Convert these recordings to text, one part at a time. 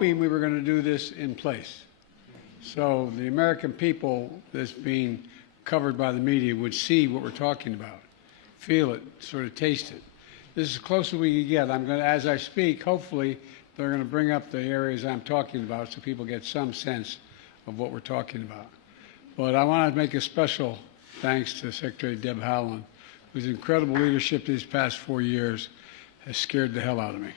hoping we were going to do this in place. So the American people that's being covered by the media would see what we're talking about, feel it, sort of taste it. This is as close as we can get. I'm going to, as I speak, hopefully they're going to bring up the areas I'm talking about so people get some sense of what we're talking about. But I want to make a special thanks to Secretary Deb Haaland, whose incredible leadership these past 4 years has scared the hell out of me.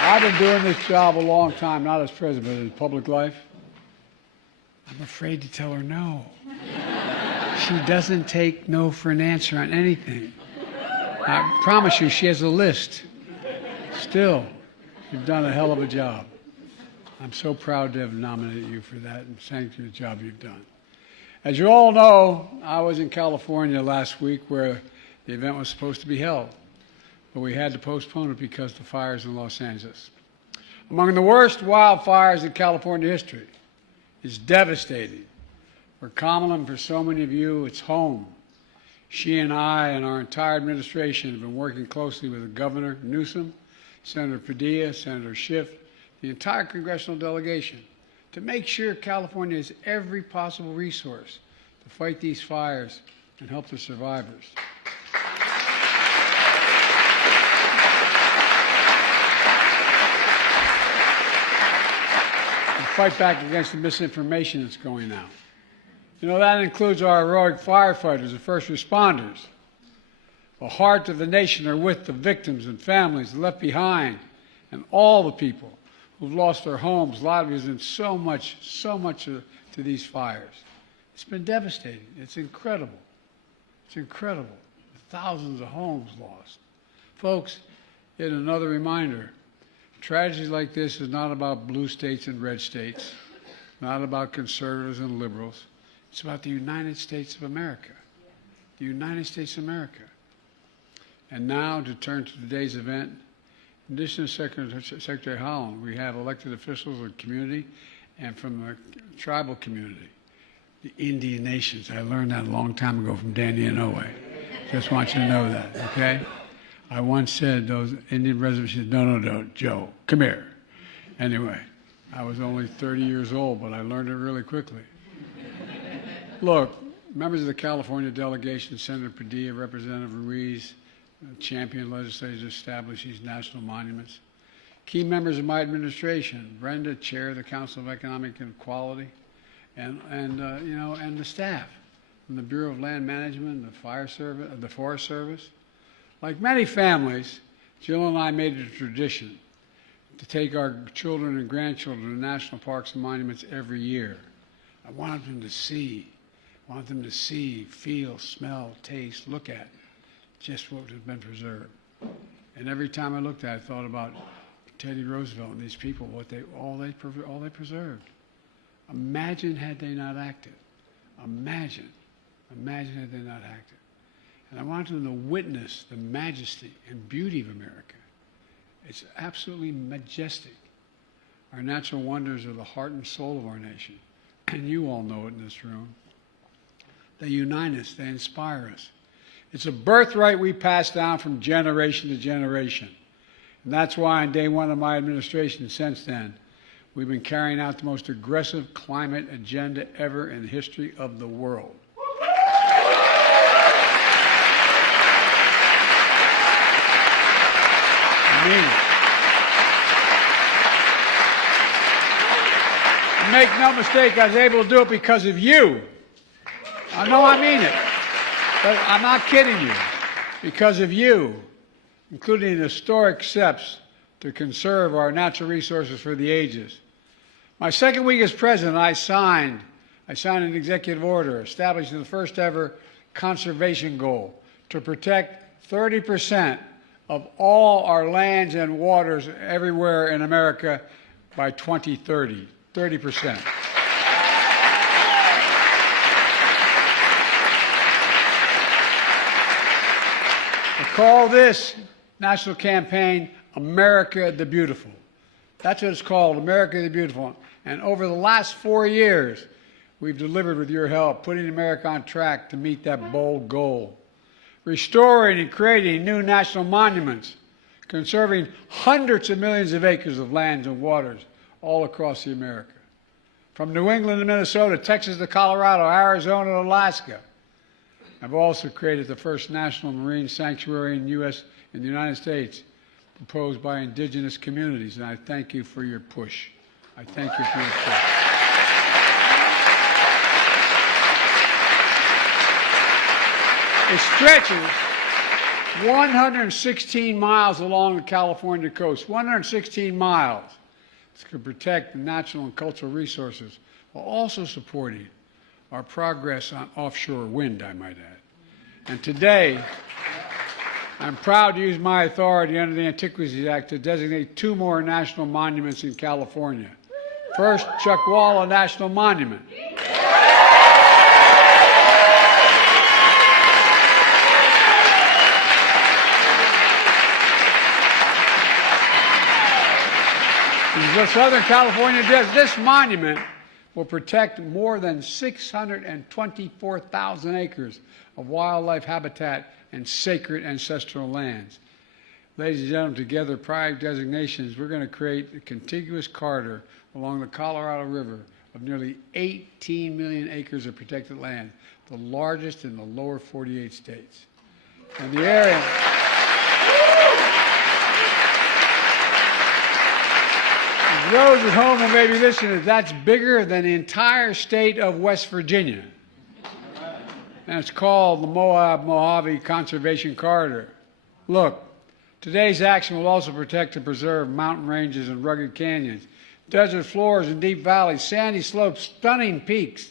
I've been doing this job a long time, not as president, but in public life. I'm afraid to tell her no. She doesn't take no for an answer on anything. I promise you, she has a list. Still, you've done a hell of a job. I'm so proud to have nominated you for that, and thank you for the job you've done. As you all know, I was in California last week where the event was supposed to be held, but we had to postpone it because of the fires in Los Angeles. Among the worst wildfires in California history. It's devastating. For Kamala and for so many of you, it's home. She and I and our entire administration have been working closely with Governor Newsom, Senator Padilla, Senator Schiff, the entire congressional delegation to make sure California has every possible resource to fight these fires and help the survivors. And fight back against the misinformation that's going out. You know, that includes our heroic firefighters and first responders. The heart of the nation are with the victims and families left behind and all the people who've lost their homes, livelihoods, and so much to these fires. It's been devastating. It's incredible. It's incredible. Thousands of homes lost. Folks, yet another reminder, tragedy like this is not about blue states and red states, not about conservatives and liberals. It's about the United States of America. The United States of America. And now, to turn to today's event, in addition to Secretary Haaland, we have elected officials of the community and from the tribal community, the Indian nations. I learned that a long time ago from Danny Inouye. Just want you to know that, okay? I once said those Indian residents said, no, Joe, come here. Anyway, I was only 30 years old, but I learned it really quickly. Look, members of the California delegation, Senator Padilla, Representative Ruiz, championed legislators to establish these national monuments. Key members of my administration, Brenda, chair of the Council of Economic Equality, and the staff from the Bureau of Land Management, the Fire Service, the Forest Service. Like many families, Jill and I made it a tradition to take our children and grandchildren to national parks and monuments every year. I wanted them to see, feel, smell, taste, look at just what has been preserved. And every time I looked at it, I thought about Teddy Roosevelt and these people, all they preserved. Imagine had they not acted. Imagine had they not acted. And I wanted them to witness the majesty and beauty of America. It's absolutely majestic. Our natural wonders are the heart and soul of our nation. And you all know it in this room. They unite us, they inspire us. It's a birthright we pass down from generation to generation. And that's why on day one of my administration since then, we've been carrying out the most aggressive climate agenda ever in the history of the world. I mean it. And make no mistake, I was able to do it because of you. I know I mean it. But I'm not kidding you. Because of you, including historic steps to conserve our natural resources for the ages. My second week as president, I signed an executive order establishing the first ever conservation goal to protect 30% of all our lands and waters everywhere in America by 2030. 30%. Call this national campaign America the Beautiful. That's what it's called, America the Beautiful. And over the last 4 years, we've delivered with your help, putting America on track to meet that bold goal. Restoring and creating new national monuments, conserving hundreds of millions of acres of lands and waters all across the America. From New England to Minnesota, Texas to Colorado, Arizona to Alaska. I've also created the first national marine sanctuary in the United States, proposed by indigenous communities, and I thank you for your push. I thank you for your push. It stretches 116 miles along the California coast, 116 miles to protect the natural and cultural resources, while also supporting our progress on offshore wind, I might add. And today, I'm proud to use my authority under the Antiquities Act to designate 2 more national monuments in California. First, Chuckwalla National Monument. The Southern California Desert. This monument will protect more than 624,000 acres of wildlife habitat and sacred ancestral lands. Ladies and gentlemen, together, private designations, we're going to create a contiguous corridor along the Colorado River of nearly 18 million acres of protected land, the largest in the lower 48 states. And the area... Those at home who may be listening, that's bigger than the entire state of West Virginia. And it's called the Moab Mojave Conservation Corridor. Look, today's action will also protect and preserve mountain ranges and rugged canyons, desert floors and deep valleys, sandy slopes, stunning peaks.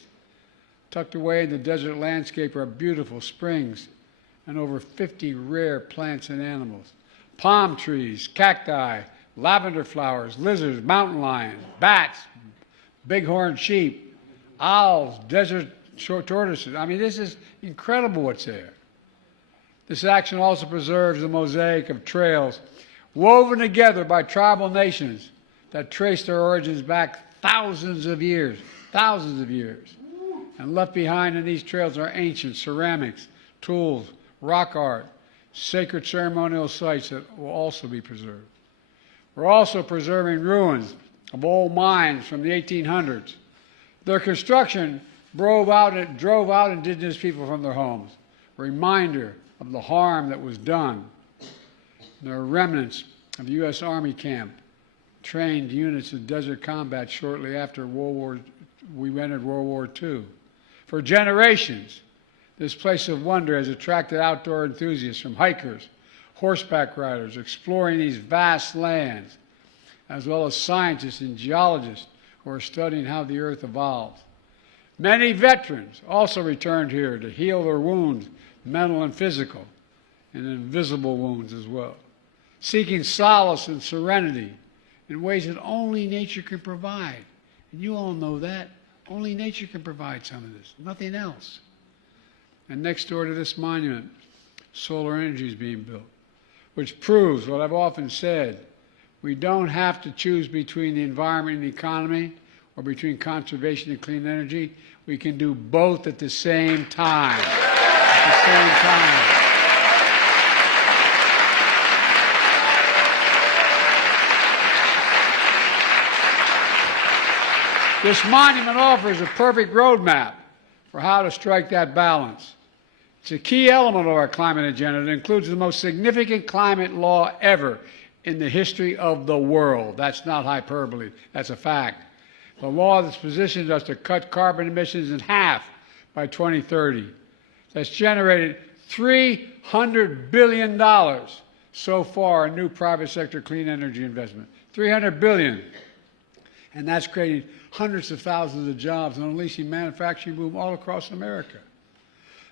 Tucked away in the desert landscape are beautiful springs and over 50 rare plants and animals, palm trees, cacti, lavender flowers, lizards, mountain lions, bats, bighorn sheep, owls, desert tortoises. I mean, this is incredible what's there. This action also preserves the mosaic of trails woven together by tribal nations that trace their origins back thousands of years. And left behind in these trails are ancient ceramics, tools, rock art, sacred ceremonial sites that will also be preserved. We're also preserving ruins of old mines from the 1800s. Their construction drove out indigenous people from their homes, a reminder of the harm that was done. There are remnants of the U.S. Army camp, trained units of desert combat shortly after we entered World War II. For generations, this place of wonder has attracted outdoor enthusiasts, from hikers, horseback riders exploring these vast lands, as well as scientists and geologists who are studying how the earth evolves. Many veterans also returned here to heal their wounds, mental and physical, and invisible wounds as well, seeking solace and serenity in ways that only nature can provide. And you all know that. Only nature can provide some of this, nothing else. And next door to this monument, solar energy is being built, which proves what I've often said: we don't have to choose between the environment and the economy, or between conservation and clean energy. We can do both at the same time. This monument offers a perfect roadmap for how to strike that balance. It's a key element of our climate agenda. It includes the most significant climate law ever in the history of the world. That's not hyperbole. That's a fact. The law that's positioned us to cut carbon emissions in half by 2030. That's generated $300 billion so far in new private sector clean energy investment. $300 billion. And that's creating hundreds of thousands of jobs and unleashing manufacturing boom all across America.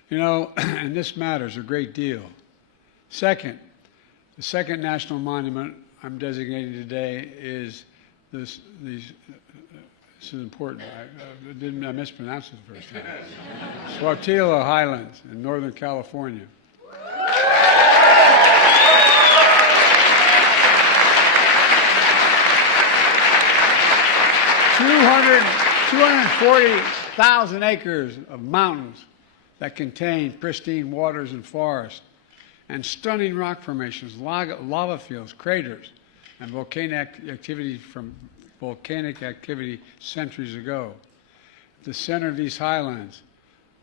You know, and this matters a great deal. Second, the second national monument I'm designating today is this is important. I mispronounced it the first time. Swatila Highlands in Northern California. 240 1,000 acres of mountains that contain pristine waters and forests, and stunning rock formations, lava fields, craters, and volcanic activity centuries ago. At the center of these highlands,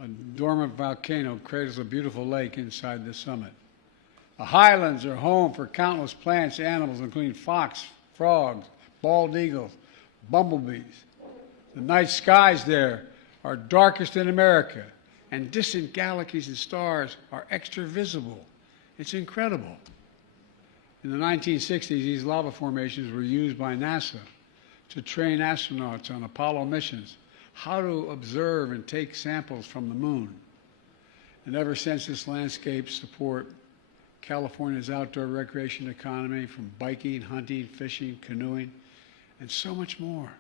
a dormant volcano cradles a beautiful lake inside the summit. The highlands are home for countless plants, animals, including fox, frogs, bald eagles, bumblebees. The night skies there are darkest in America, and distant galaxies and stars are extra visible. It's incredible. In the 1960s, these lava formations were used by NASA to train astronauts on Apollo missions how to observe and take samples from the moon. And ever since, this landscape support California's outdoor recreation economy, from biking, hunting, fishing, canoeing, and so much more.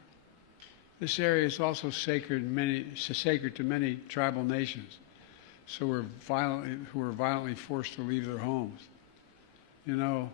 This area is also sacred to many tribal nations, who were violently forced to leave their homes. You know,